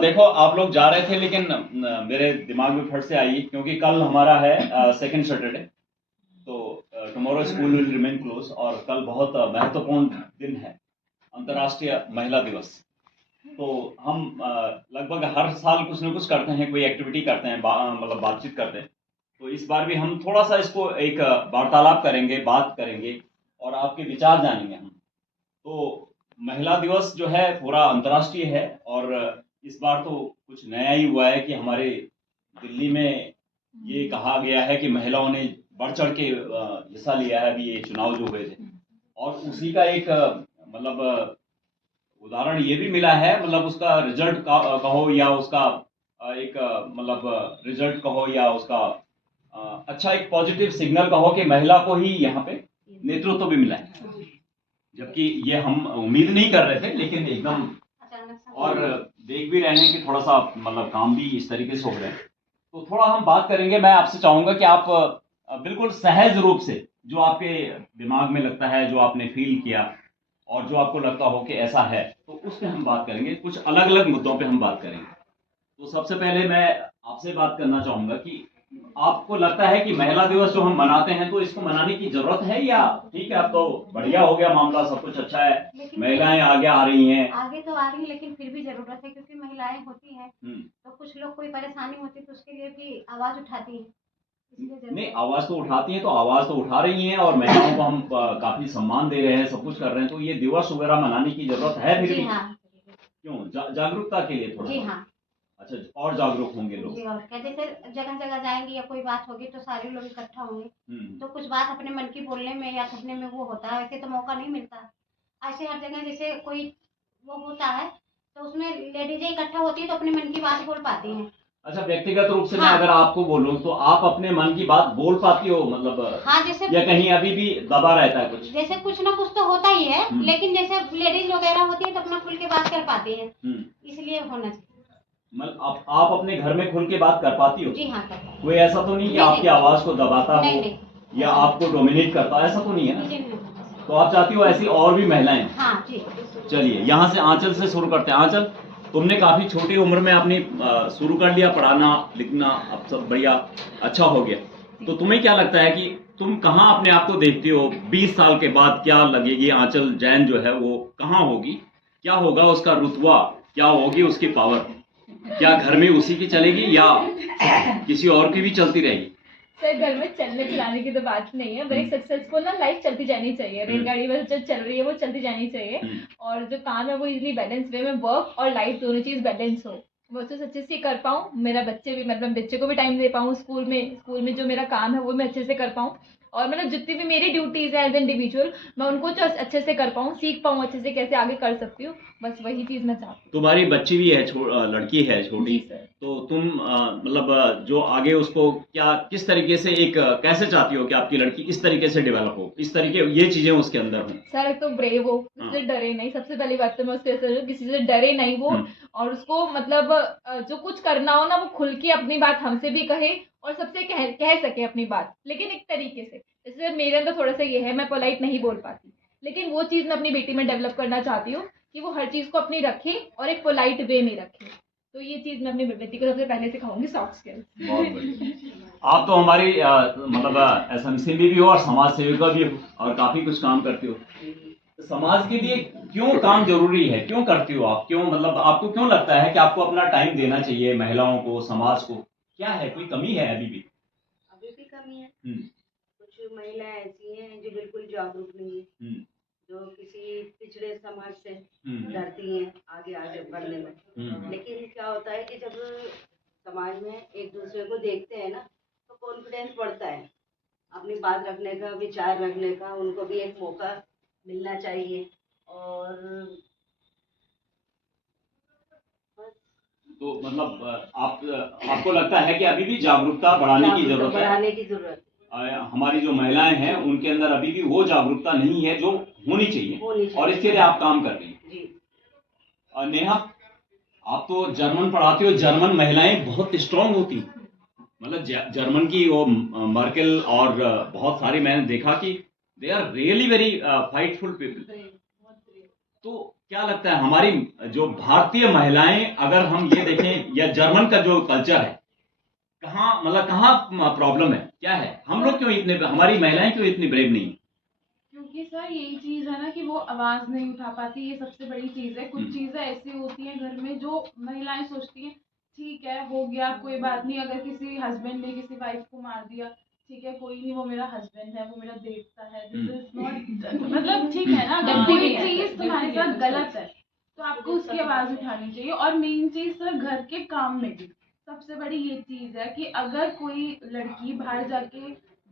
देखो आप लोग जा रहे थे लेकिन मेरे दिमाग में फट से आई क्योंकि कल हमारा है सेकंड सैटरडे। तो tomorrow school will remain close और कल बहुत महत्वपूर्ण दिन है, अंतर्राष्ट्रीय महिला दिवस। तो हम लगभग हर साल कुछ ना कुछ करते हैं, कोई एक्टिविटी करते हैं, मतलब बातचीत करते हैं। तो इस बार भी हम थोड़ा सा इसको एक वार्तालाप करेंगे, बात करेंगे और आपके विचार जानेंगे हम। तो महिला दिवस जो है पूरा अंतर्राष्ट्रीय है और इस बार तो कुछ नया ही हुआ है कि हमारे दिल्ली में ये कहा गया है कि महिलाओं ने बढ़ चढ़ के हिस्सा लिया है अभी ये चुनाव जो हुए थे। और उसी का एक मतलब उदाहरण ये भी मिला है, मतलब उसका रिजल्ट कहो या उसका एक मतलब रिजल्ट कहो या उसका अच्छा एक पॉजिटिव सिग्नल कहो कि महिला को ही यहाँ पे नेतृत्व भी मिला है, जबकि ये हम उम्मीद नहीं कर रहे थे लेकिन एकदम और देख भी रहे हैं कि थोड़ा सा मतलब काम भी इस तरीके से हो रहे हैं। तो थोड़ा हम बात करेंगे। मैं आपसे चाहूंगा कि आप बिल्कुल सहज रूप से जो आपके दिमाग में लगता है, जो आपने फील किया और जो आपको लगता हो कि ऐसा है, तो उस पर हम बात करेंगे। कुछ अलग अलग मुद्दों पे हम बात करेंगे। तो सबसे पहले मैं आपसे बात करना चाहूंगा कि आपको लगता है कि महिला दिवस जो हम मनाते हैं तो इसको मनाने की जरूरत है या ठीक है अब तो बढ़िया हो गया मामला, सब कुछ अच्छा है, महिलाएं आगे आ रही हैं? आगे तो आ रही है लेकिन फिर भी जरूरत है, क्योंकि महिलाएं होती हैं तो कुछ लोग कोई परेशानी होती है तो उसके लिए भी आवाज उठाती है। नहीं, आवाज तो उठाती हैं, तो आवाज तो उठा रही हैं और महिलाओं को हम काफी सम्मान दे रहे हैं, सब कुछ कर रहे हैं, तो ये दिवस वगैरह मनाने की जरूरत है फिर जी भी? हाँ। क्यों? जागरूकता के लिए थोड़ा जी सा? हाँ। अच्छा, और जागरूक होंगे लोग? जी, और क्या, जैसे जगह जगह जाएंगे या कोई बात होगी तो सारे लोग इकट्ठा होंगे तो कुछ बात अपने मन की बोलने में या थकने में वो होता है, ऐसे तो मौका नहीं मिलता। ऐसे हर जगह जैसे कोई वो होता है तो उसमें लेडीजें इकट्ठा होती है तो अपने मन की बात बोल पाती हैं। अच्छा, व्यक्तिगत रूप से मैं हाँ। अगर आपको बोलूं तो आप अपने मन की बात बोल पाती हो, मतलब हाँ, जैसे या कहीं अभी भी दबा रहता है कुछ? जैसे कुछ ना कुछ तो होता ही है, लेकिन जैसे लेडीज वगैरह होती है तो अपना खुल के बात कर पाती है, इसलिए होना चाहिए। मतलब आप अपने घर में खुल के बात कर पाती हो? जी हाँ, कर पाती। कोई ऐसा तो नहीं कि आपकी आवाज को दबाता नहीं, हो नहीं। या आपको डोमिनेट करता, ऐसा तो नहीं है ना? नहीं। तो आप चाहती हो ऐसी और भी महिलाएं? हाँ जी। चलिए यहाँ से आंचल से शुरू करते हैं। आंचल, तुमने काफी छोटी उम्र में अपनी शुरू कर लिया पढ़ाना लिखना, अब सब बढ़िया अच्छा हो गया, तो तुम्हें क्या लगता है कि तुम कहाँ अपने आप को देखती हो 20 साल के बाद? क्या लगेगी आंचल जैन जो है वो कहाँ होगी? क्या होगा उसका रुतबा? क्या होगी उसकी पावर? क्या घर में उसी की चलेगी या किसी और की भी चलती रहेगी? सर, घर में चलने चलाने की तो बात नहीं है, बड़ी सक्सेसफुल ना लाइफ चलती जानी चाहिए। रेलगाड़ी बस जो चल रही है वो चलती जानी चाहिए और जो काम है वो इजीली बैलेंस वे में वर्क और लाइफ दोनों चीज बैलेंस हो, वो तो अच्छे से कर पाऊँ। मेरा बच्चे भी मतलब बच्चे को भी टाइम दे पाऊँ, स्कूल में जो मेरा काम है वो मैं अच्छे से कर पाऊँ और मतलब जितनी भी मेरी ड्यूटीज है एज इंडिविजुअल मैं उनको जो अच्छे से कर पाऊँ, सीख पाऊँ अच्छे से कैसे आगे कर सकती हूँ, बस वही चीज मैं चाहती हूँ। तुम्हारी बच्ची भी है, लड़की है छोटी, तो तुम मतलब जो आगे उसको क्या किस तरीके से एक कैसे चाहती हो कि आपकी लड़की इस तरीके से डेवलप हो, इस तरीके ये चीजें उसके अंदर हो? सर, एक तो ब्रेव हो, किसी से डरे नहीं, सबसे पहली बात तो मैं उसको ऐसे किसी से डरे नहीं वो, और उसको मतलब जो कुछ करना हो ना वो खुल के अपनी बात हमसे भी कहे और सबसे कह सके अपनी बात, लेकिन एक तरीके से। जैसे मेरे अंदर थोड़ा सा ये है, मैं पोलाइट नहीं बोल पाती, लेकिन वो चीज़ मैं अपनी बेटी में डेवलप करना चाहती हूँ कि वो हर चीज़ को अपनी रखे और एक पोलाइट वे में रखे। तो ये चीज़ मैं अपनी बेटी को सबसे पहले सिखाऊंगी, सॉफ्ट स्किल्स। बहुत बढ़िया। आप तो हमारी मतलब एसएमसी भी हो और समाज सेविका भी हो और काफी कुछ काम करती हो। समाज के लिए क्यों काम जरूरी है, क्यों करती हो आप? क्यों, मतलब आपको क्यों लगता है कि आपको अपना टाइम देना चाहिए महिलाओं को, समाज को? क्या है, कोई कमी है अभी भी? अभी भी कमी है। कुछ महिलाएं ऐसी हैं जो बिल्कुल जागरूक नहीं है, जो किसी पिछड़े समाज से डरती हैं आगे आगे बढ़ने में। लेकिन क्या होता है कि जब समाज में एक दूसरे को देखते हैं ना तो कॉन्फिडेंस बढ़ता है, अपनी बात रखने का, विचार रखने का, उनको भी एक मौका मिलना चाहिए। और तो मतलब आपको लगता है कि अभी भी जागरूकता बढ़ाने की जरूरत है? बढ़ाने की जरूरत है। हमारी जो महिलाएं हैं उनके अंदर अभी भी वो जागरूकता नहीं है जो होनी चाहिए, और इसके लिए आप काम कर रही हैं जी। और नेहा, आप तो जर्मन पढ़ाती हो, जर्मन महिलाएं बहुत स्ट्रांग होती, मतलब जर्मन की वो मर्केल और बहुत सारी मैंने देखा कि they are really very faithful people. तो क्या लगता है हमारी जो भारतीय महिलाएं, अगर हम ये देखें या जर्मन का जो कल्चर है, कहाँ मतलब कहाँ प्रॉब्लम है, क्या है, हम लोग क्यों इतने, हमारी महिलाएं क्यों इतनी ब्रेव नहीं है? क्योंकि सर यही चीज है ना कि वो आवाज नहीं उठा पाती, ये सबसे बड़ी चीज है। कुछ चीजें ऐसी होती हैं घर में जो महिलाएं सोचती हैं ठीक है हो गया कोई बात नहीं, अगर किसी हस्बैंड ने किसी वाइफ को मार दिया ठीक है कोई नहीं, वो मेरा हस्बैंड है, वो मेरा देवता है, दिस इज नॉट मतलब ठीक है ना, अगर कोई चीज तुम्हारे साथ गलत है तो आपको उसकी आवाज उठानी चाहिए। और मेन चीज सर घर के काम में भी सबसे बड़ी ये चीज है कि अगर कोई लड़की बाहर जाके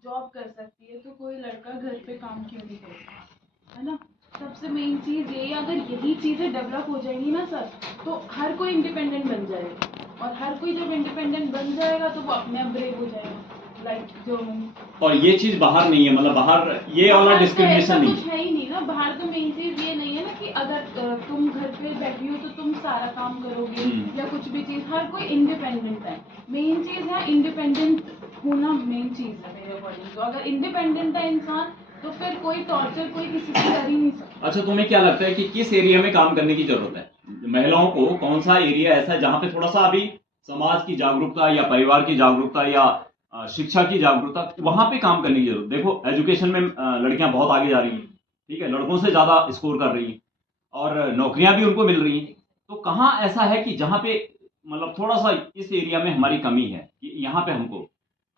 जॉब कर सकती है तो कोई लड़का घर पे काम क्यों नहीं करेगा, है ना। सबसे मेन चीज ये, अगर यही चीजें डेवलप हो जाएंगी ना सर तो हर कोई इंडिपेंडेंट बन जाएगा, और हर कोई जब इंडिपेंडेंट बन जाएगा तो वो अपने आप ब्रेव हो जाएगा, लाइक जर्मनी। और ये चीज बाहर नहीं है, मतलब बाहर ये वाला डिस्क्रिमिनेशन नहीं कुछ है ही नहीं ना बाहर। तो मेन चीज ये नहीं है ना कि अगर तुम घर पे बैठी हो तो तुम सारा काम करोगे या कुछ भी चीज, हर कोई इंडिपेंडेंट है। मेन चीज है इंडिपेंडेंट होना, मेन चीज है मेरे अकॉर्डिंग। तो अगर इंडिपेंडेंट है इंसान तो फिर कोई टॉर्चर कोई किसी को कर ही नहीं सकता। अच्छा, तुम्हें क्या लगता है कि किस एरिया में काम करने की जरूरत है? महिलाओं को कौन सा एरिया ऐसा है जहाँ पे थोड़ा सा अभी समाज की जागरूकता या परिवार की जागरूकता या शिक्षा की जागरूकता, वहां पे काम करने की जरूरत? देखो, एजुकेशन में लड़कियां बहुत आगे जा रही हैं, ठीक है, लड़कों से ज्यादा स्कोर कर रही हैं और नौकरियां भी उनको मिल रही हैं। तो कहाँ ऐसा है कि जहाँ पे मतलब थोड़ा सा इस एरिया में हमारी कमी है कि यहाँ पे हमको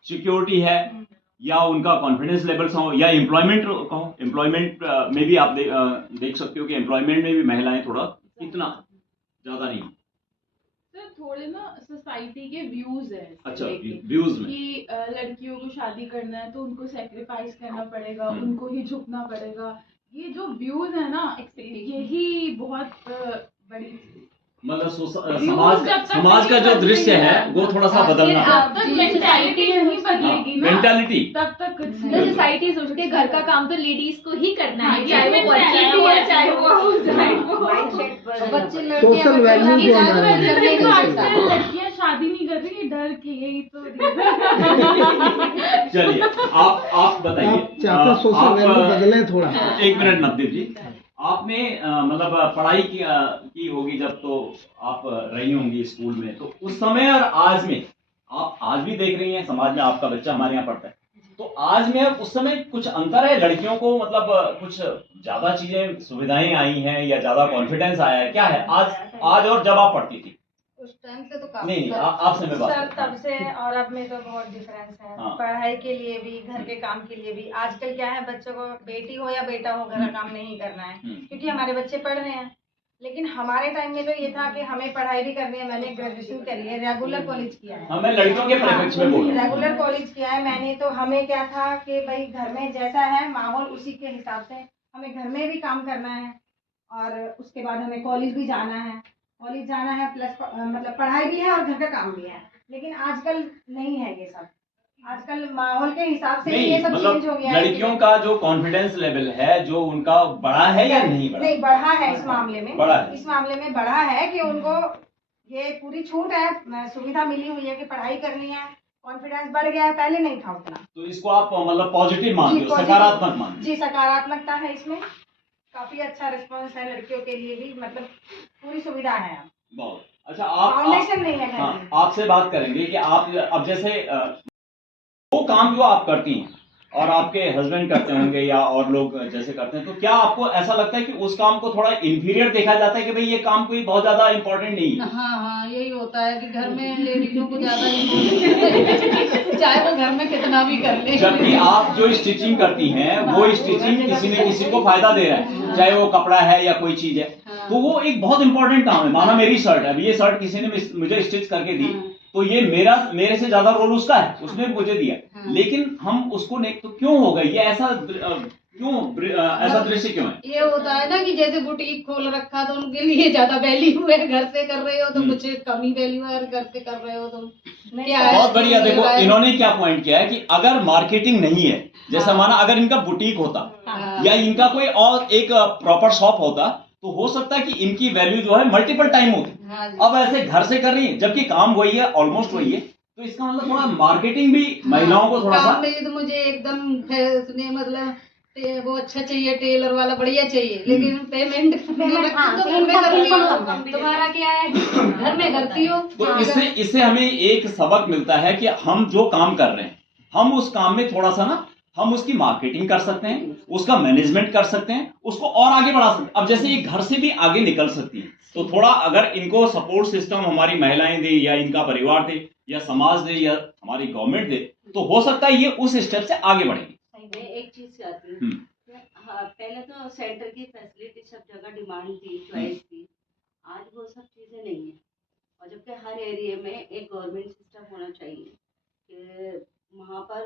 सिक्योरिटी है या उनका कॉन्फिडेंस लेवल्स हो या एम्प्लॉयमेंट कहो, एम्प्लॉयमेंट में भी आप देख सकते हो कि एम्प्लॉयमेंट में भी महिलाएं थोड़ा इतना ज्यादा नहीं। सर थोड़े ना सोसाइटी के व्यूज है अच्छा, व्यूज में कि लड़कियों को शादी करना है तो उनको सेक्रीफाइस करना पड़ेगा, उनको ही झुकना पड़ेगा। ये जो व्यूज है ना यही बहुत बड़ी मतलब समाज का जो दृश्य है वो थोड़ा सा बदलना, तब तक मेंटालिटी नहीं बदलेगी ना, मेंटालिटी तब तक कुछ जो सोसाइटी सोचती है घर का काम तो लेडीज को ही करना है, हाँ, चाहे ये वो मैं वर्किंग कह हो रही या चाहे वो हाउसवाइफ हो। माइंडसेट बदलना सोशल वैल्यू जो हमारा है जैसे तो आजकल लड़कियां शादी नहीं कर रही डर के, यही तो चलिए आप बताइए, आप चाहते सोशल वैल्यू बदले थोड़ा। एक मिनट नवदीप जी, आपने मतलब पढ़ाई की होगी जब, तो आप रही होंगी स्कूल में, तो उस समय और आज में आप आज भी देख रही हैं समाज में, आपका बच्चा हमारे यहाँ पढ़ता है, तो आज में और उस समय कुछ अंतर है? लड़कियों को मतलब कुछ ज्यादा चीजें सुविधाएं आई हैं या ज्यादा कॉन्फिडेंस आया है, क्या है आज और जब आप पढ़ती थी? उस टाइम से तो काफी नहीं, आपसे मैं बात सर करता हूं। तब से और अब में तो बहुत डिफरेंस है। हाँ। पढ़ाई के लिए भी घर के काम के लिए भी आजकल क्या है, बच्चों को बेटी हो या बेटा हो घर का काम नहीं करना है क्योंकि हमारे बच्चे पढ़ रहे हैं। लेकिन हमारे टाइम में तो ये था कि हमें पढ़ाई भी करनी है। मैंने ग्रेजुएशन करी है, रेगुलर कॉलेज किया है। हाँ, मैं लड़कियों के परिप्रेक्ष्य में बोल रहा हूँ। रेगुलर कॉलेज किया है मैंने, तो हमें क्या था कि भाई घर में जैसा है माहौल उसी के हिसाब से हमें घर में भी काम करना है और उसके बाद हमें कॉलेज भी जाना है। कॉलेज जाना है प्लस मतलब पढ़ाई भी है और घर का काम भी है। लेकिन आजकल नहीं है ये सब, आजकल माहौल के हिसाब से ये सब चेंज हो गया है। लड़कियों का जो कॉन्फिडेंस लेवल है जो उनका बढ़ा है या नहीं बढ़ा? नहीं, बढ़ा है इस मामले में, बढ़ा है। इस मामले में बढ़ा है कि उनको ये पूरी छूट है, सुविधा मिली हुई है कि पढ़ाई करनी है, कॉन्फिडेंस बढ़ गया है, पहले नहीं था उतना। तो इसको आप मतलब पॉजिटिव मानते हो, पॉजिटिव, सकारात्मक मानते जी सकारात्मकता है इसमें, काफी अच्छा रिस्पांस है लड़कियों के लिए भी, मतलब पूरी सुविधा है। हो? बहुत अच्छा। आप फाउंडेशन नहीं है घर हाँ, में। आपसे बात करेंगे कि आप अब जैसे वो काम जो आप करती हैं और आपके हस्बैंड करते होंगे या और लोग जैसे करते हैं, तो क्या आपको ऐसा लगता है कि उस काम को थोड़ा इंफीरियर देखा जाता है कि भाई ये काम कोई बहुत ज्यादा इंपॉर्टेंट नहीं है? हाँ, यही होता है कि घर में लेडीजों को ज्यादा इम्पोर्टेंट चाहे वो घर में कितना भी कर ले। जबकि आप जो स्टिचिंग करती हैं वो स्टिचिंग किसी न किसी को फायदा दे रहा है, चाहे वो कपड़ा है या कोई चीज है, तो वो एक बहुत इंपॉर्टेंट काम है। माना मेरी शर्ट है, अब ये शर्ट किसी ने मुझे स्टिच करके दी, तो ये मेरे से ज्यादा रोल उसका है, उसने मुझे दिया, लेकिन हम उसको नहीं, तो क्यों हो गई ये ऐसा? ऐसा दृश्य क्यों है? ये होता है ना कि जैसे बुटीक खोल रखा तो उनके लिए ज्यादा वैल्यू है, घर से कर रहे हो तो कुछ कम ही वैल्यू है, और घर से कर रहे हो तो क्या है। बहुत बढ़िया। देखो इन्होंने क्या पॉइंट किया है कि अगर मार्केटिंग नहीं है, जैसा माना अगर इनका बुटीक होता या इनका कोई और एक प्रॉपर शॉप होता, तो हो सकता है कि इनकी वैल्यू जो है मल्टीपल टाइम होती। अब ऐसे घर से कर रही है, जबकि काम वही है, ऑलमोस्ट वही है, तो इसका मतलब थोड़ा मार्केटिंग भी महिलाओं को थोड़ा सा। तो मुझे एकदम मतलब वो अच्छा चाहिए, टेलर वाला बढ़िया चाहिए, लेकिन पेमेंट हाँ, तो तो घर में इनका करती बिल्कुल हो, कम है। तुम्हारा क्या है कि घर में करती हो। तो इससे हमें एक सबक मिलता है कि हम जो काम कर रहे हैं, हम उस काम में थोड़ा सा ना हम उसकी मार्केटिंग कर सकते हैं, उसका मैनेजमेंट कर सकते हैं, उसको और आगे बढ़ा सकते हैं। अब जैसे ये घर से भी आगे निकल सकती है, तो थोड़ा अगर इनको सपोर्ट सिस्टम हमारी महिलाएं दे या इनका परिवार दे या समाज दे या हमारी गवर्नमेंट दे, तो हो सकता है ये उस स्टेप से आगे बढ़ेगी। मैं एक चीज चाहती हूँ, हाँ, पहले तो सेंटर की फैसिलिटी सब जगह डिमांड थी, चॉइस थी। आज वो सब चीजें नहीं है, और जबकि हर एरिया में एक गवर्नमेंट सिस्टम होना चाहिए कि वहाँ पर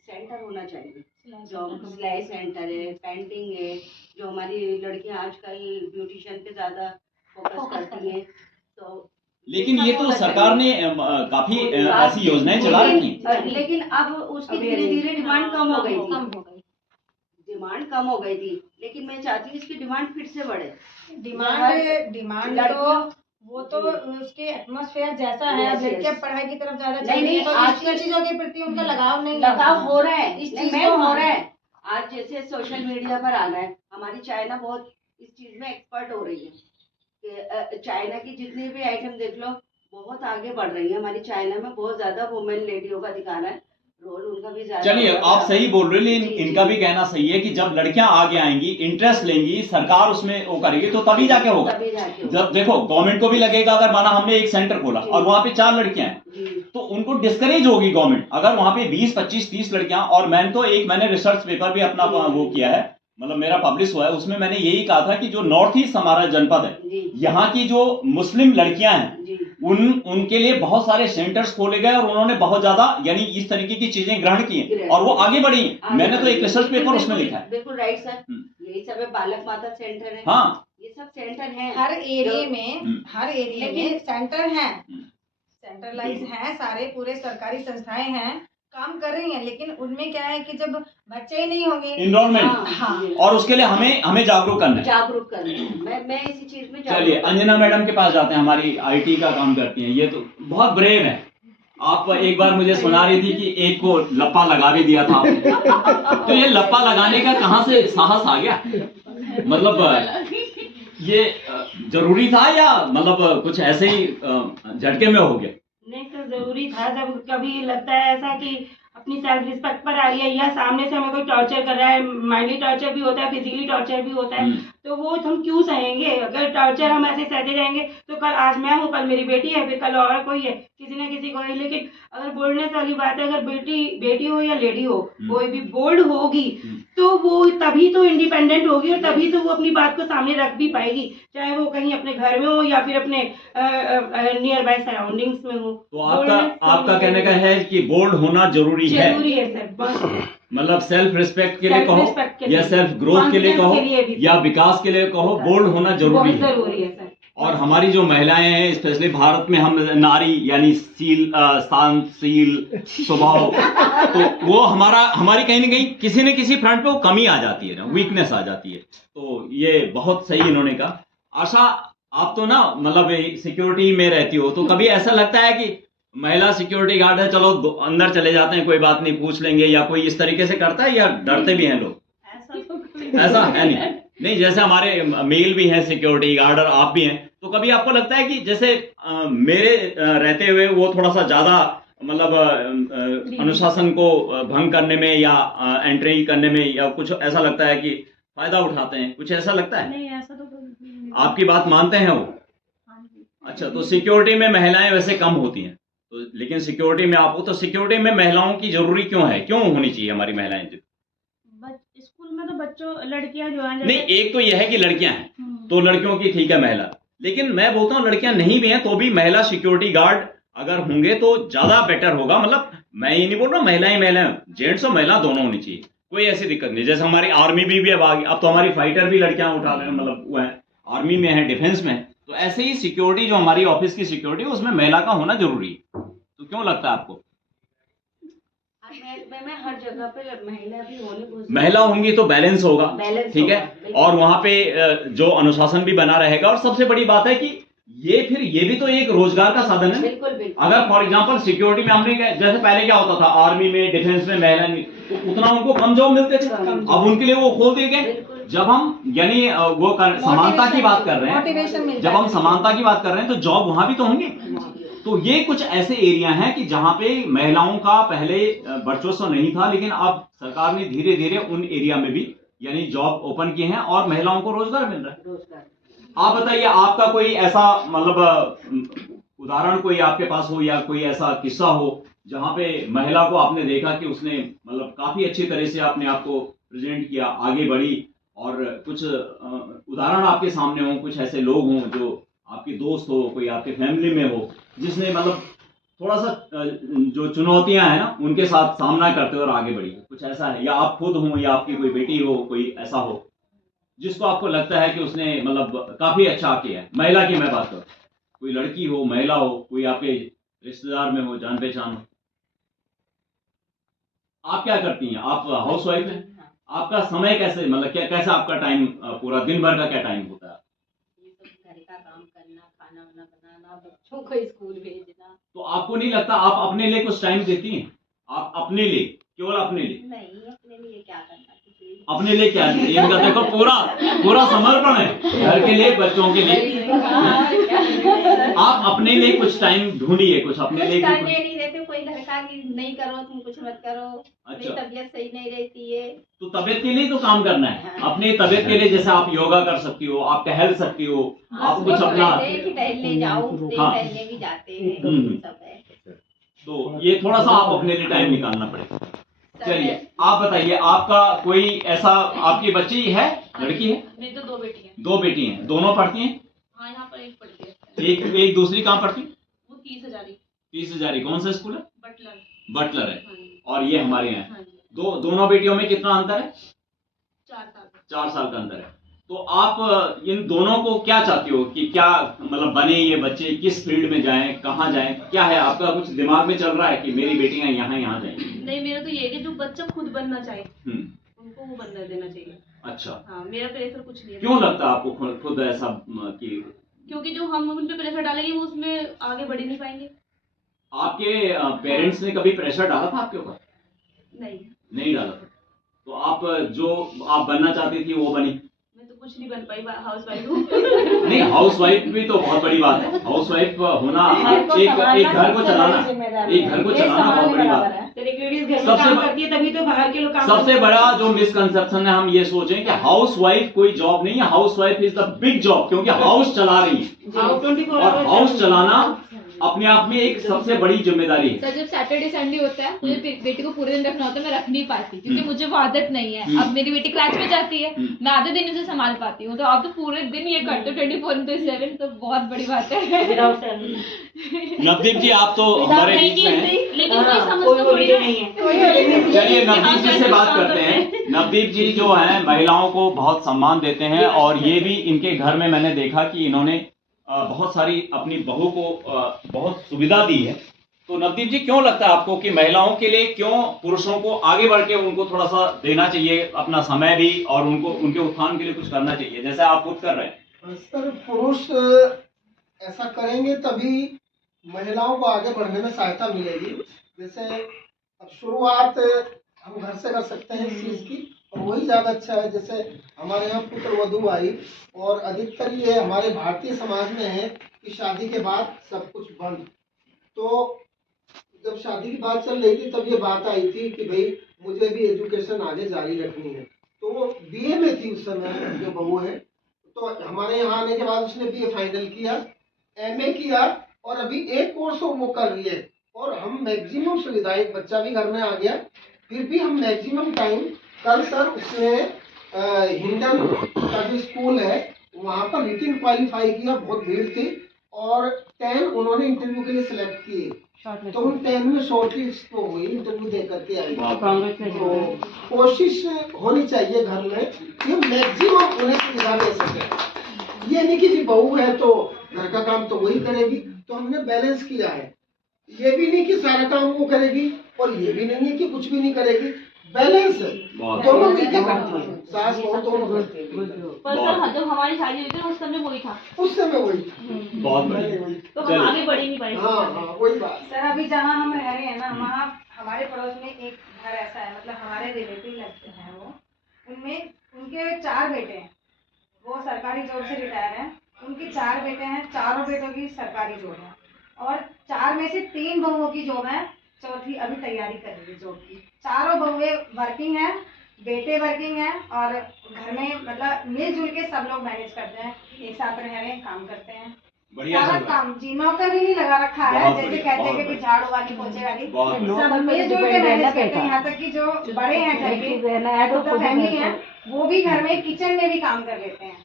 सेंटर होना चाहिए, जो सिलाई सेंटर है, पेंटिंग है, जो हमारी लड़कियां आजकल ब्यूटिशियन पे ज्यादा फोकस करती हैं। तो लेकिन ये तो सरकार ने काफी ऐसी योजनाएं चला रखी हैं। लेकिन अब उसकी धीरे धीरे डिमांड कम हो गई थी, कम हो गई। डिमांड कम हो गई थी, लेकिन मैं चाहती हूँ इसकी डिमांड फिर से बढ़े। डिमांड तो वो तो उसके एटमॉस्फेयर जैसा है, अब लड़कियां पढ़ाई की तरफ ज्यादा चल रही है, तो आज आज चीजों के प्रति उनका लगाव नहीं लगाव हो रहा है, इस नहीं, चीज मैम को हो रहा है। आज जैसे सोशल मीडिया पर आना है, हमारी चाइना बहुत इस चीज में एक्सपर्ट हो रही है कि चाइना की जितनी भी आइटम देख लो बहुत आगे बढ़ रही है। हमारी चाइना में बहुत ज्यादा वुमेन लेडियों का दिखाना है, रोल उनका भी ज्यादा। चलिए आप सही बोल रहे हो, लेकिन इनका भी कहना सही है कि जब लड़कियां आगे आएंगी, इंटरेस्ट लेंगी, सरकार उसमें वो करेगी, तो तभी जाके होगा। जब देखो गवर्नमेंट को भी लगेगा, अगर माना हमने एक सेंटर खोला और वहां पे 4 लड़कियां हैं, तो उनको डिस्करेज होगी गवर्नमेंट। अगर वहां पे 20, 25, 30 लड़कियां, और मैंने रिसर्च पेपर भी अपना वो किया है, मतलब मेरा पब्लिश हुआ है, उसमें मैंने यही कहा था कि जो नॉर्थ ईस्ट हमारा जनपद है, यहाँ की जो मुस्लिम लड़कियां हैं, उनके लिए बहुत सारे सेंटर्स खोले गए और उन्होंने बहुत ज्यादा यानी इस तरीके की चीजें ग्रहण की हैं और वो आगे बढ़ी हैं। मैंने तो एक रिसर्च पेपर उसमें लिखा है। बिल्कुल राइट सर, यही सब है, बालक माता सेंटर है, हाँ, ये सब सेंटर हैं हर एरिया में सेंटर हैं, सेंट्रलाइज हैं, सारे पूरे सरकारी संस्थाएं हैं, काम कर रही हैं, लेकिन उनमें क्या है कि जब बच्चे ही नहीं होंगे इनरोलमेंट, हाँ, और उसके लिए हमें जागरूक करना है। जागरूक करना है। मैं इसी चीज में चलिए अंजना मैडम के पास जाते हैं, हमारी आईटी का काम करती हैं, ये तो बहुत ब्रेव है। आप एक बार मुझे सुना रही थी कि एक को लप्पा लगा भी दिया था आपने। तो ये लप्पा लगाने का कहाँ से साहस आ गया? मतलब ये जरूरी था या मतलब कुछ ऐसे ही झटके में हो गया? नहीं सर, जरूरी था। जब कभी लगता है ऐसा कि अपनी सेल्फ रिस्पेक्ट पर आ रही है या सामने से हमें कोई टॉर्चर कर रहा है, माइंडली टॉर्चर भी होता है, फिजिकली टॉर्चर भी होता है, तो वो हम क्यों सहेंगे? अगर टॉर्चर हम ऐसे सहते जाएंगे तो कल आज मैं हूँ, कल मेरी बेटी है, फिर कल और कोई है, किसी न किसी को नहीं। लेकिन अगर बोलने से वाली बात है, अगर बेटी हो या लेडी हो, कोई भी बोल्ड होगी तो वो तभी तो इंडिपेंडेंट होगी और तभी तो वो अपनी बात को सामने रख भी पाएगी, चाहे वो कहीं अपने घर में हो या फिर अपने नियर बाय सराउंडिंग्स में हो। तो आपका कहने का है कि बोल्ड होना जरूरी है सर, बस मतलब सेल्फ रिस्पेक्ट के लिए कहो या सेल्फ ग्रोथ के लिए कहो या विकास के लिए कहो, बोल्ड होना जरूरी है सर। और हमारी जो महिलाएं हैं, स्पेशली भारत में हम नारी यानी शांतशील स्वभाव, तो वो हमारी कहीं ना कहीं किसी न किसी फ्रंट पे वो कमी आ जाती है ना, वीकनेस आ जाती है। तो ये बहुत सही इन्होंने कहा। आशा, आप तो ना मतलब सिक्योरिटी में रहती हो, तो कभी ऐसा लगता है कि महिला सिक्योरिटी गार्ड है, चलो अंदर चले जाते हैं, कोई बात नहीं, पूछ लेंगे, या कोई इस तरीके से करता है, या डरते भी हैं लोग? ऐसा है नहीं, जैसे हमारे मेल भी हैं सिक्योरिटी गार्ड और आप भी हैं, तो कभी आपको लगता है कि जैसे मेरे रहते हुए वो थोड़ा सा ज्यादा मतलब अनुशासन को भंग करने में या एंट्री करने में या कुछ ऐसा लगता है कि फायदा उठाते हैं, कुछ ऐसा लगता है? नहीं, ऐसा तो नहीं। आपकी बात मानते हैं वो? अच्छा, तो सिक्योरिटी में महिलाएं वैसे कम होती हैं, तो लेकिन सिक्योरिटी में आपको, तो सिक्योरिटी में महिलाओं की जरूरी क्यों है, क्यों होनी चाहिए हमारी महिलाएं? स्कूल में तो बच्चों लड़कियां जो हैं, नहीं, एक तो यह है कि लड़कियां हैं तो लड़कियों की ठीक है महिला, लेकिन मैं बोलता हूँ लड़कियां नहीं भी हैं तो भी महिला सिक्योरिटी गार्ड अगर होंगे तो ज्यादा बेटर होगा। मतलब मैं ये नहीं बोल रहा महिलाएं, जेंट्स और महिला दोनों होनी चाहिए, कोई ऐसी दिक्कत नहीं। जैसे हमारी आर्मी भी अब तो हमारी फाइटर भी लड़कियां उठा रहे हैं, मतलब वो है आर्मी में है, डिफेंस में है, तो ऐसे ही सिक्योरिटी जो हमारी ऑफिस की सिक्योरिटी उसमें महिला का होना जरूरी है। तो क्यों लगता है आपको? मैं हर जगह पे महिला भी होनी, महिला होंगी तो बैलेंस होगा, ठीक है, और वहां पे जो अनुशासन भी बना रहेगा। और सबसे बड़ी बात है कि ये भी तो एक रोजगार का साधन है। बिल्कुल बिल्कुल। अगर फॉर एग्जांपल सिक्योरिटी में हमने जैसे पहले क्या होता था, आर्मी में, डिफेंस में महिला नहीं, तो उतना उनको कम जॉब मिलते थे, अब उनके लिए वो खोल दिए गए। जब हम यानी समानता की बात कर रहे हैं, जब हम समानता की बात कर रहे हैं, तो जॉब वहां भी तो होंगे। तो ये कुछ ऐसे एरिया हैं कि जहां पे महिलाओं का पहले वर्चस्व नहीं था, लेकिन अब सरकार ने धीरे धीरे उन एरिया में भी यानी जॉब ओपन किए हैं और महिलाओं को रोजगार मिल रहा है। आप बताइए, आपका कोई ऐसा मतलब उदाहरण कोई आपके पास हो या कोई ऐसा किस्सा हो जहां पे महिला को आपने देखा कि उसने मतलब काफी अच्छी तरह से अपने आप को प्रेजेंट किया, आगे बढ़ी, और कुछ उदाहरण आपके सामने हो, कुछ ऐसे लोग हों जो आपके दोस्त हो, कोई आपके फैमिली में हो, जिसने मतलब थोड़ा सा जो चुनौतियां हैं ना उनके साथ सामना करते हो और आगे बढ़ी, कुछ ऐसा है? या आप खुद हो या आपकी कोई बेटी हो, कोई ऐसा हो जिसको आपको लगता है कि उसने मतलब काफी अच्छा किया है? महिला की मैं बात करूं, कोई लड़की हो, महिला हो, कोई आपके रिश्तेदार में हो, जान पहचान हो। आप क्या करती हैं? आप हाउस वाइफ हैं? आपका समय कैसे मतलब कैसा आपका टाइम, पूरा दिन भर का क्या टाइम होता है? ये सब घर का काम करना, खाना वाना बनाना, बच्चों को स्कूल भेजना। तो आपको नहीं लगता आप अपने लिए कुछ टाइम देती हैं? आप अपने लिए, केवल अपने लिए? नहीं, अपने लिए क्या करना, अपने लिए क्या? इनका देखो पूरा समर्पण है घर के लिए, बच्चों के लिए। आप अपने लिए कुछ टाइम ढूंढिए, कुछ अपने लिए करने नहीं देते कोई घर का कि नहीं करो, तुम कुछ मत करो। अच्छा, तबीयत सही नहीं रहती है तो तबीयत के लिए तो काम करना है। अपनी तबीयत के लिए जैसे आप योगा कर सकती हो, आप टहल सकती हो, आप कुछ अपना टहलने जाओ, टहलने भी जाते हैं, सब है। तो ये थोड़ा सा आप अपने लिए टाइम निकालना पड़ेगा। चलिए, आप बताइए, आपका कोई ऐसा, आपकी बच्ची है, लड़की है? मेरी तो 2 बेटी हैं। 2 बेटी हैं, दोनों पढ़ती हैं? हाँ, यहाँ पर एक पढ़ती है। एक दूसरी कहाँ पढ़ती? वो 30,000। 30,000। कौन सा स्कूल है? बटलर है। हाँ। और ये हमारे यहाँ हाँ। दोनों बेटियों में कितना अंतर है? 4 साल। 4 साल का अंतर है। तो आप इन दोनों को क्या चाहती हो कि क्या मतलब बने ये बच्चे, किस फील्ड में जाएं, कहाँ जाएं? क्या है आपका कुछ दिमाग में चल रहा है कि मेरी बेटियां यहाँ जाएं? नहीं, मेरा तो ये है कि जो बच्चा खुद बनना चाहे उनको वो बनना देना चाहिए। अच्छा, हाँ, मेरा प्रेशर कुछ नहीं है। क्यों लगता है आपको खुद ऐसा कि? क्योंकि जो हम उन पे प्रेशर डालेंगे वो उसमें आगे बढ़ ही नहीं पाएंगे। आपके पेरेंट्स ने कभी प्रेशर डाला था आपके ऊपर? नहीं डाला था। तो आप जो आप बनना चाहती थी वो बनी? मैं तो कुछ नहीं बन पाई, हाउस वाइफ हूँ। नहीं, हाउस वाइफ भी तो बहुत बड़ी बात है। हाउस वाइफ होना एक घर को चलाना बहुत बड़ी बात है। तभी तो बाहर के लोग काम सबसे बड़ा जो मिसकंसेप्शन है, हम ये सोचें कि हाउस वाइफ कोई जॉब नहीं है। House wife is the big job, क्योंकि हाउस चला रही है, और हाउस चलाना अपने आप में एक सबसे बड़ी जिम्मेदारी है। सर, जब सैटरडे संडे होता है, मुझे बेटी को पूरे दिन रखना होता है, मैं रख नहीं पाती क्योंकि मुझे वो आदत नहीं है। अब मेरी बेटी क्लास में जाती है, मैं आधे दिन उसे संभाल पाती हूँ, तो आप तो पूरे दिन ये करते हो 24/7, तो बहुत बड़ी बात है। नवदीप जी, आप तो हमारे बीच में हैं, लेकिन कोई समझता थोड़ी नहीं है। चलिए नवदीप जी से बात करते हैं। नवदीप जी जो हैं महिलाओं को बहुत सम्मान देते हैं, और ये भी इनके घर में मैंने देखा कि इन्होंने बहुत सारी अपनी बहू को बहुत सुविधा दी है। तो नवदीप जी, क्यों लगता है आपको कि महिलाओं के लिए क्यों पुरुषों को आगे बढ़ के उनको थोड़ा सा देना चाहिए अपना समय भी, और उनको उनके उत्थान के लिए कुछ करना चाहिए जैसे आप खुद कर रहे हैं? सर, पुरुष ऐसा करेंगे तभी महिलाओं को आगे बढ़ने में सहायता मिलेगी। जैसे अब शुरुआत हम घर से कर सकते हैं इस चीज़ की, और वही ज़्यादा अच्छा है। जैसे हमारे यहाँ पुत्र वधू आई, और अधिकतर ये हमारे भारतीय समाज में है कि शादी के बाद सब कुछ बंद। तो जब शादी की बात चल रही थी तब ये बात आई थी कि भाई मुझे भी एजुकेशन आगे जारी रखनी है। तो वो BA में थी उस समय, जो बहू है। तो हमारे यहाँ आने के बाद उसने BA फाइनल किया, MA किया, और अभी एक कोर्स वो कर रही है। और हम मैक्सिमम सुविधाएं, एक बच्चा भी घर में आ गया, फिर भी हम मैक्सिमम टाइम, कल सर उसने हिंडन का जो स्कूल है वहाँ पर रिटिन क्वालिफाई किया, बहुत भीड़ थी, और 10 उन्होंने इंटरव्यू के लिए सिलेक्ट किए, तो उन 10 में शॉर्ट लिस्ट तो हुई, इंटरव्यू दे करके आई। तो कोशिश होनी चाहिए घर में कि मैक्सिमम उन्हें सुविधा दे सके। ये नहीं कि जी बहू है तो घर का काम तो वही करेगी, तो हमने बैलेंस किया है। ये भी नहीं कि सारा काम वो करेगी, और ये भी नहीं है कि कुछ भी नहीं करेगी। बैलेंस है, बहुत दोनों मिलकर करती है, सास बहू दोनों करती है। पर सर जब हमारी शादी हुई थी उस समय वही था, उस समय वही बहुत बढ़िया। तो हम चलिए। आगे बढ़ ही नहीं पाए। हाँ हाँ वही बात। सर अभी जहाँ हम रह रहे हैं ना, वहाँ हमारे पड़ोस में एक घर ऐसा है, मतलब हमारे रिलेटिव लगते हैं वो, उनमें उनके 4 बेटे हैं, वो सरकारी जॉब से रिटायर हैं, उनके 4 बेटे हैं, चारों बेटों की सरकारी जॉब है, और 4 में से 3 बहुओं की जॉब है, चौथी अभी तैयारी कर रही है जॉब की। चारों बहुएं वर्किंग हैं, बेटे वर्किंग हैं, और घर में मतलब मिलजुल के सब लोग मैनेज करते हैं, एक साथ रह रहे हैं, काम करते हैं, बढ़िया सारा चल रहा है। काम। जी नौकर भी नहीं लगा रखा है, बहुत जैसे बढ़िया, कहते हैं बहुत कि झाड़ू वाली पोछे वाली, बहुत बढ़िया। सब मिलजुल के मैनेज करते हैं। यहाँ तक कि जो बड़े हैं घर के, तो फैमिली है, वो भी घर में किचन में भी काम कर लेते हैं।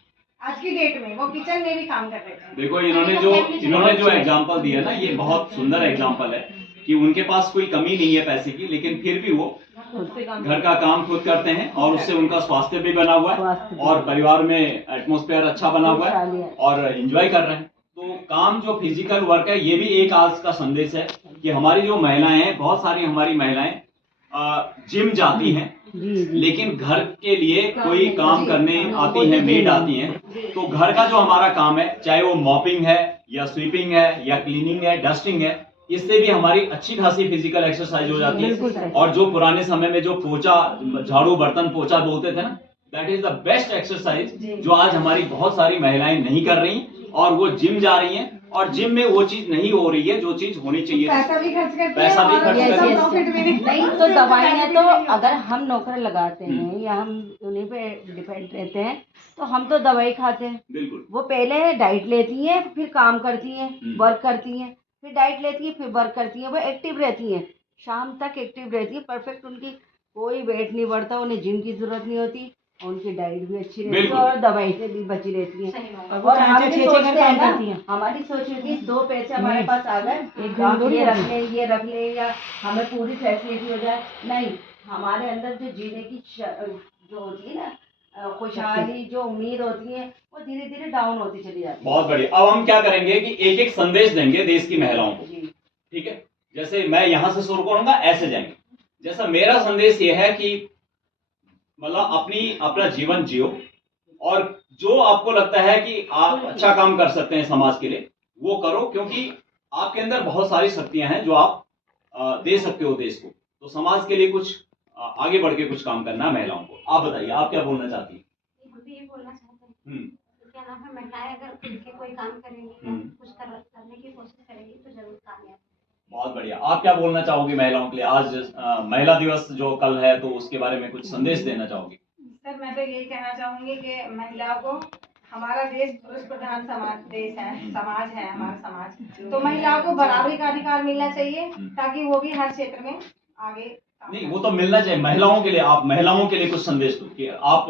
आज की डेट में वो किचन में भी काम कर लेते हैं। देखो इन्होंने जो एग्जाम्पल दिया ना, ये बहुत सुंदर एग्जाम्पल है कि उनके पास कोई कमी नहीं है पैसे की, लेकिन फिर भी वो घर का काम खुद करते हैं और उससे उनका स्वास्थ्य भी बना हुआ है और परिवार में एटमॉस्फेयर अच्छा बना हुआ है और एंजॉय कर रहे हैं। तो काम जो फिजिकल वर्क है, ये भी एक आज का संदेश है कि हमारी जो महिलाएं हैं, बहुत सारी हमारी महिलाएं जिम जाती हैं, लेकिन घर के लिए कोई काम करने आती है, मेड आती हैं, तो घर का जो हमारा काम है, चाहे वो मॉपिंग है या स्वीपिंग है या क्लीनिंग है, डस्टिंग है, इससे भी हमारी अच्छी खासी फिजिकल एक्सरसाइज हो जाती है। और जो पुराने समय में जो पोछा, झाड़ू, बर्तन पोछा बोलते थे ना, that is the best exercise जो आज हमारी बहुत सारी महिलाएं नहीं कर रही और वो जिम जा रही हैं और जिम में वो चीज नहीं हो रही है जो चीज होनी चाहिए। पैसा भी खर्च करते हैं, पैसा भी खर्च और करते हैं। प्रॉफिट भी नहीं तो दवाइयाँ तो अगर हम नौकर लगाते हैं या हम उन्हीं पे डिपेंड रहते हैं तो हम तो दवाई खाते हैं। बिल्कुल। वो पहले डाइट लेती हैं, फिर काम करती हैं, वर्क करती हैं, फिर डाइट लेती हैं, फिर वर्क करती हैं। वो एक्टिव रहती हैं, शाम तक एक्टिव रहती है, परफेक्ट। उनकी कोई वेट नहीं बढ़ता, उन्हें जिम की जरूरत नहीं होती, उनकी डाइट भी अच्छी रहती है और दवाई से भी बची रहती है। और हम भी सोचते हैं ना, हमारी सोच होती है 2 पैसे हमारे पास आ गए, हम ये रख लें, ये रख लें, या हमें पूरी फैसिलिटी हो जाए। नहीं, हमारे अंदर जो जीने की जो होती है ना, खुशहाली, जो उम्मीद होती है, वो धीरे धीरे डाउन होती चली जाती है। बहुत बढ़िया। अब हम क्या करेंगे कि एक एक संदेश देंगे देश की महिलाओं को, ठीक है? जैसे मैं यहाँ से शुरू करूंगा, ऐसे जाएंगे। जैसा मेरा संदेश ये है कि मतलब अपना जीवन जियो और जो आपको लगता है कि आप अच्छा काम कर सकते हैं समाज के लिए, वो करो, क्योंकि आपके अंदर बहुत सारी शक्तियां हैं जो आप दे सकते हो देश को। तो समाज के लिए कुछ आगे बढ़ के कुछ काम करना है महिलाओं को। आप बताइए, आप क्या बोलना चाहती हैं? हम भी ये बोलना चाहते हैं, क्या नाम है, महिलाएं अगर खुल के कोई काम करेंगी, कुछ करने की कोशिश करेंगी तो जरूर कामयाब। बहुत बढ़िया। आप क्या बोलना चाहोगी महिलाओं के लिए? आज महिला दिवस जो कल है, तो उसके बारे में कुछ संदेश देना चाहोगी? सर मैं तो यही कहना चाहूंगी कि महिलाओं को, हमारा देश पुरुष प्रधान देश है, समाज है हमारा समाज, तो महिलाओं को बराबरी का अधिकार मिलना चाहिए ताकि वो भी हर क्षेत्र में आगे। नहीं, वो तो मिलना चाहिए महिलाओं के लिए। आप महिलाओं के लिए कुछ संदेश दो कि आप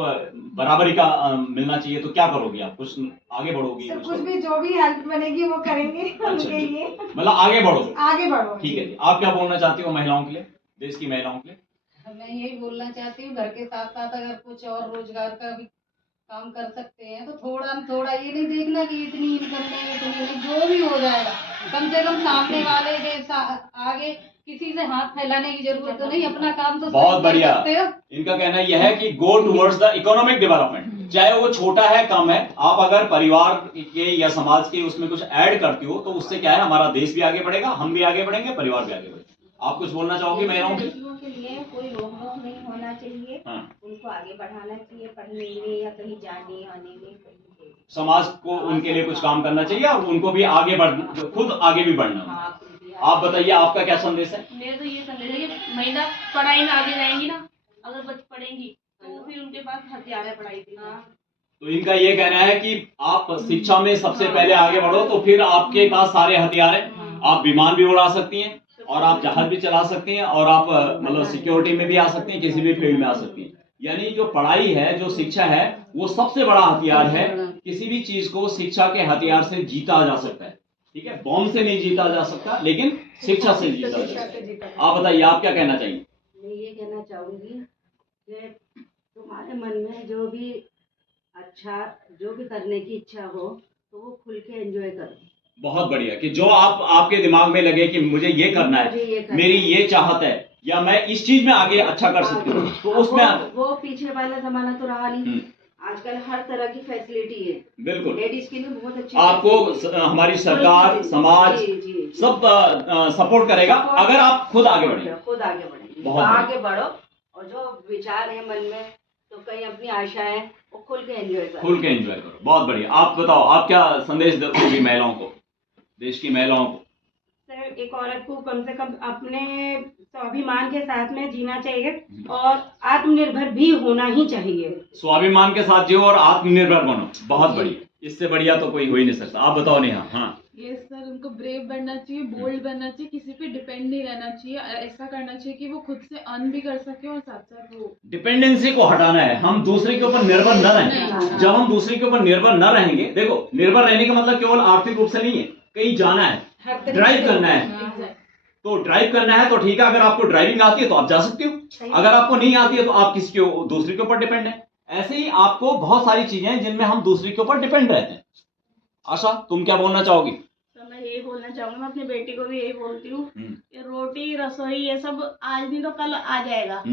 बराबरी का मिलना चाहिए, तो क्या करोगी आप? कुछ आगे बढ़ोगी? कुछ भी जो भी हेल्प बनेगी वो करेंगे उनके लिए। मतलब आगे बढ़ो, आगे बढ़ो। ठीक है जी। आप क्या बोलना चाहती हो महिलाओं के लिए, देश की महिलाओं के लिए? मैं यही बोलना चाहती हूँ, घर के साथ साथ अगर कुछ और रोजगार का भी काम कर सकते हैं तो थोड़ा थोड़ा ये नहीं देखना कि इतनी इनकम नहीं, इतनी नहीं, जो भी हो जाएगा, कम से कम सामने वाले के आगे किसी से हाथ फैलाने की जरूरत तो नहीं, अपना काम तो बहुत बढ़िया। इनका कहना यह है कि go towards the economic development, चाहे वो छोटा है कम है, आप अगर परिवार के या समाज के उसमें कुछ ऐड करती हो तो उससे क्या है, हमारा देश भी आगे बढ़ेगा, हम भी आगे बढ़ेंगे, परिवार भी आगे बढ़ेगा। आप कुछ बोलना चाहोगे महिलाओं के लिए? कोई रोक टोक नहीं होना चाहिए, उनको आगे बढ़ाना चाहिए, पढ़ने में या कहीं जाने आने में, समाज को उनके लिए कुछ काम करना चाहिए और उनको भी आगे बढ़ना, खुद आगे भी बढ़ना। आप बताइए, आपका क्या संदेश है? मेरा तो ये संदेश है कि महिला पढ़ाई में आगे जाएंगी ना, अगर बच्चे पढ़ेंगी तो फिर उनके पास हथियार है पढ़ाई के। तो इनका ये कहना है कि आप शिक्षा में सबसे पहले आगे बढ़ो, तो फिर आपके पास सारे हथियार हैं। आप विमान भी उड़ा सकती हैं और आप जहाज भी चला सकती हैं और आप मतलब सिक्योरिटी में भी आ सकती हैं, किसी भी फील्ड में आ सकती हैं। यानी जो पढ़ाई है, जो शिक्षा है, वो सबसे बड़ा हथियार है। किसी भी चीज को शिक्षा के हथियार से जीता जा सकता है, ठीक है? बॉम्ब से नहीं जीता जा सकता, लेकिन शिक्षा से जीता जा सकता है। आप बताइए, आप क्या कहना चाहिए? मैं ये कहना चाहूंगी कि तुम्हारे मन में जो भी अच्छा, जो भी करने की इच्छा हो तो वो खुल के एंजॉय करो। बहुत बढ़िया। कि जो आपके दिमाग में लगे कि मुझे ये करना है, मेरी ये चाहत है, या मैं इस चीज में आगे अच्छा कर सकती हूँ, तो उसमें वो पीछे वाला जमाना तो रहा नहीं। आजकल हर तरह की फैसिलिटी है, बिल्कुल लेडीज के लिए बहुत अच्छी। आपको हमारी सरकार, समाज सब सपोर्ट करेगा अगर आप खुद आगे बढ़े। खुद आगे बढ़ेंगे, बहुत आगे बढ़ो, और जो विचार है मन में, तो कहीं अपनी आशा है वो खुल के एंजॉय करो। खुल के एंजॉय करो। बहुत बढ़िया। आप बताओ, आप क्या संदेश दोगी महिलाओं को, देश की महिलाओं को? सर, एक औरत को कम से कम अपने स्वाभिमान के साथ में जीना चाहिए और आत्मनिर्भर भी होना ही चाहिए। स्वाभिमान के साथ जियो और आत्मनिर्भर बनो। बहुत बढ़िया, इससे बढ़िया तो कोई हो ही नहीं सकता। आप बताओ नेहा। हाँ, ये सर, उनको ब्रेव बनना चाहिए, बोल्ड बनना चाहिए, किसी पे डिपेंड नहीं रहना चाहिए, ऐसा करना चाहिए कि वो खुद से अर्न भी कर सके और साथ साथ वो डिपेंडेंसी को हटाना है। हम दूसरे के ऊपर निर्भर न रहें। जब हम दूसरे के ऊपर निर्भर न रहेंगे, देखो निर्भर रहने का मतलब केवल आर्थिक रूप से नहीं है, कहीं जाना है, ड्राइव करना है, तो ड्राइव करना है तो ठीक है, अगर आपको ड्राइविंग आती है तो आप जा सकते हो, अगर आपको नहीं आती है तो आप किसी के दूसरे के ऊपर डिपेंड है। ऐसे ही आपको बहुत सारी चीजें हैं जिनमें हम दूसरे के ऊपर डिपेंड रहते हैं। आशा, तुम क्या बोलना चाहोगी? तो मैं यही बोलना चाहूंगी, मैं अपनी बेटी को भी यही बोलती हूँ कि रोटी रसोई ये सब आज नहीं तो कल आ जाएगा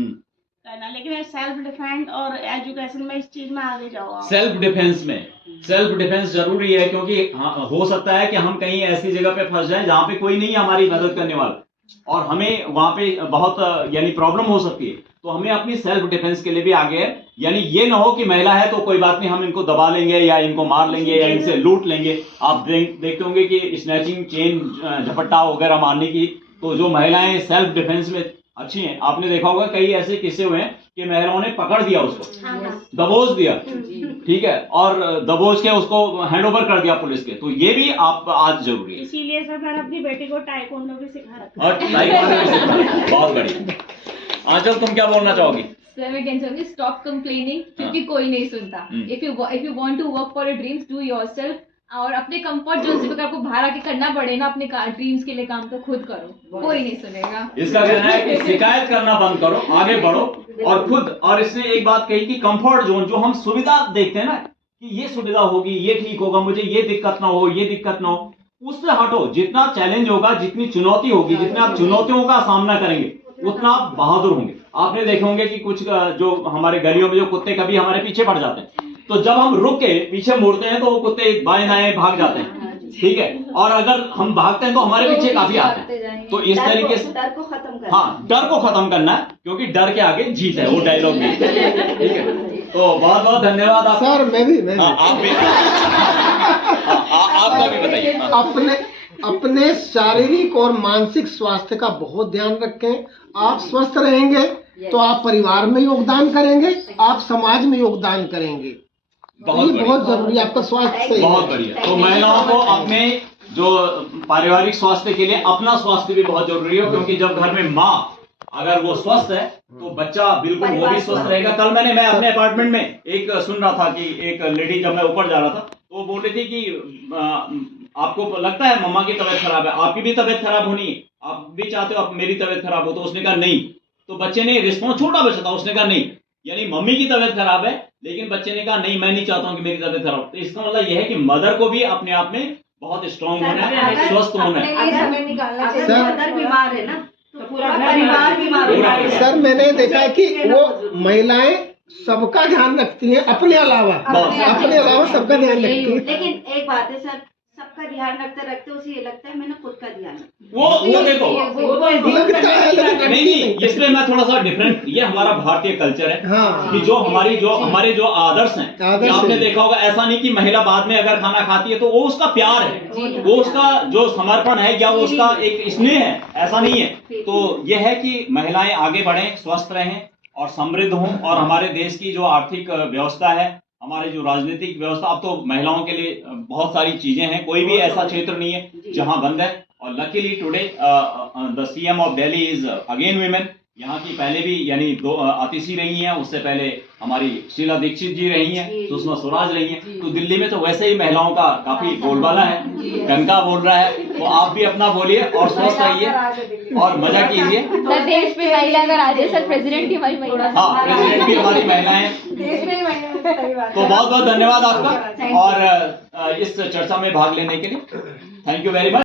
करना, लेकिन सेल्फ डिफेंस और एजुकेशन में इस चीज में आगे जाओ। सेल्फ डिफेंस में, सेल्फ डिफेंस जरूरी है, क्योंकि हो सकता है कि हम कहीं ऐसी जगह पे फंस जाएं जहां पे कोई नहीं है हमारी मदद करने वाला और हमें वहां पे बहुत यानी प्रॉब्लम हो सकती है। तो हमें अपनी सेल्फ डिफेंस के लिए भी आगे है। यानी ये ना हो कि महिला है तो कोई बात नहीं, हम इनको दबा लेंगे या इनको मार लेंगे या इनसे लूट लेंगे। आप देखते होंगे कि स्नैचिंग, चेन झपट्टा वगैरह मारने की, तो जो महिलाएं सेल्फ डिफेंस में अच्छी हैं, आपने देखा होगा कई ऐसे किस्से हुए हैं कि महिलाओं ने पकड़ दिया उसको, दबोच दिया, ठीक है, और दबोच के उसको हैंड ओवर कर दिया पुलिस के। तो ये भी आप आज जरूरी है। इसीलिए सर मैंने अपनी बेटी को टाइकोंडो भी सिखा रखा और टाइकोंडो भी सिखा रखा। बहुत बढ़िया। आंचल, तुम क्या बोलना चाहोगी? सर मैं कहना चाहूंगी स्टॉप कंप्लेनिंग, क्योंकि कोई नहीं सुनता। If you want to work for your dreams, do yourself, और अपने कंफर्ट जोन से अगर आपको बाहर आके करना पड़े ना अपने ड्रीम्स के लिए काम, तो खुद करो, कोई नहीं सुनेगा। इसका कहना है कि शिकायत करना बंद करो, आगे बढ़ो और खुद। और इसने एक बात कही कि कंफर्ट जोन, जो हम सुविधा देखते हैं ना कि ये सुविधा होगी, ये ठीक होगा, मुझे ये दिक्कत ना हो, ये दिक्कत ना हो, उससे हटो। जितना चैलेंज होगा, जितनी चुनौती होगी, जितने आप चुनौतियों का सामना करेंगे, उतना आप बहादुर होंगे। आपने देखे होंगे कि कुछ जो हमारे गलियों में जो कुत्ते कभी हमारे पीछे पड़ जाते हैं, तो जब हम रुक के पीछे मुड़ते हैं तो वो कुत्ते बाएं दाएं भाग जाते हैं, ठीक है, और अगर हम भागते हैं तो हमारे पीछे काफी आते हैं। तो इस तरीके से डर को खत्म करना, हाँ, डर को खत्म करना है, क्योंकि डर के आगे जीत है, वो डायलॉग में, ठीक है। तो बहुत बहुत धन्यवाद आप सर। मैं भी आप भी आपका भी बताइए। अपने शारीरिक और मानसिक स्वास्थ्य का बहुत ध्यान रखें। आप स्वस्थ रहेंगे तो आप परिवार में योगदान करेंगे, आप समाज में योगदान करेंगे। बहुत जरूरी है, आपका स्वास्थ्य सही। बहुत बढ़िया। तो महिलाओं को अपने जो पारिवारिक स्वास्थ्य के लिए अपना स्वास्थ्य भी बहुत जरूरी है, क्योंकि जब घर में माँ अगर वो स्वस्थ है तो बच्चा बिल्कुल वो भी स्वस्थ रहेगा। कल मैं अपने अपार्टमेंट में एक सुन रहा था कि एक लेडी, जब मैं ऊपर जा रहा था तो वो बोल रही थी कि आपको लगता है मम्मा की तबीयत खराब है, आपकी भी तबीयत खराब होनी है, आप भी चाहते हो आप मेरी तबीयत खराब हो? तो उसने कहा नहीं। तो बच्चे ने रिस्पॉन्स, छोटा बच्चा था, उसने कहा नहीं, यानी मम्मी की तबीयत खराब है, लेकिन बच्चे ने कहा नहीं, मैं नहीं चाहता हूँ कि मेरी तबीयत खराब। तो इसका मतलब यह है कि मदर को भी अपने आप में बहुत स्ट्रांग होना है, स्वस्थ होना है। समय निकालना चाहिए। मदर बीमार है ना तो पूरा परिवार बीमार है। सर, मैंने देखा है कि वो महिलाएं सबका ध्यान रखती हैं, अपने अलावा सबका ध्यान रखती हैं। लेकिन एक बात है सर, सबका ध्यान रखते रखते उसे ये लगता है मैंने खुद का ध्यान रखा। वो देखो लगता है नहीं, इसमें मैं थोड़ा सा डिफरेंट, ये हमारा भारतीय कल्चर है। हाँ। कि जो हमारे जो आदर्श हैं, आपने देखा होगा, ऐसा नहीं कि महिला बाद में अगर खाना खाती है तो वो उसका प्यार है, वो उसका जो समर्पण है या वो उसका एक स्नेह है, ऐसा नहीं है। तो यह है कि महिलाएं आगे बढ़ें, स्वस्थ रहें और समृद्ध हों। और हमारे देश की जो आर्थिक व्यवस्था है, हमारे जो राजनीतिक व्यवस्था, अब तो महिलाओं के लिए बहुत सारी चीजें हैं, कोई भी ऐसा क्षेत्र नहीं है जहां बंद है। और luckily today the CM of Delhi is again women. यहाँ की पहले भी यानी 2 आतिशी रही हैं, उससे पहले हमारी शीला दीक्षित जी रही हैं, सुषमा स्वराज रही हैं। तो दिल्ली में तो वैसे ही महिलाओं का काफी बोलबाला है, गंगा बोल रहा है। तो आप भी अपना बोलिए और स्वस्थ रहिए और मजा कीजिए। सर देश में महिला अगर आ जाए, सर प्रेसिडेंट भी हमारी महिला, हाँ प्रेसिडेंट भी हमारी महिलाएं। तो बहुत बहुत धन्यवाद आपका और इस चर्चा में भाग लेने के लिए। Thank you very much.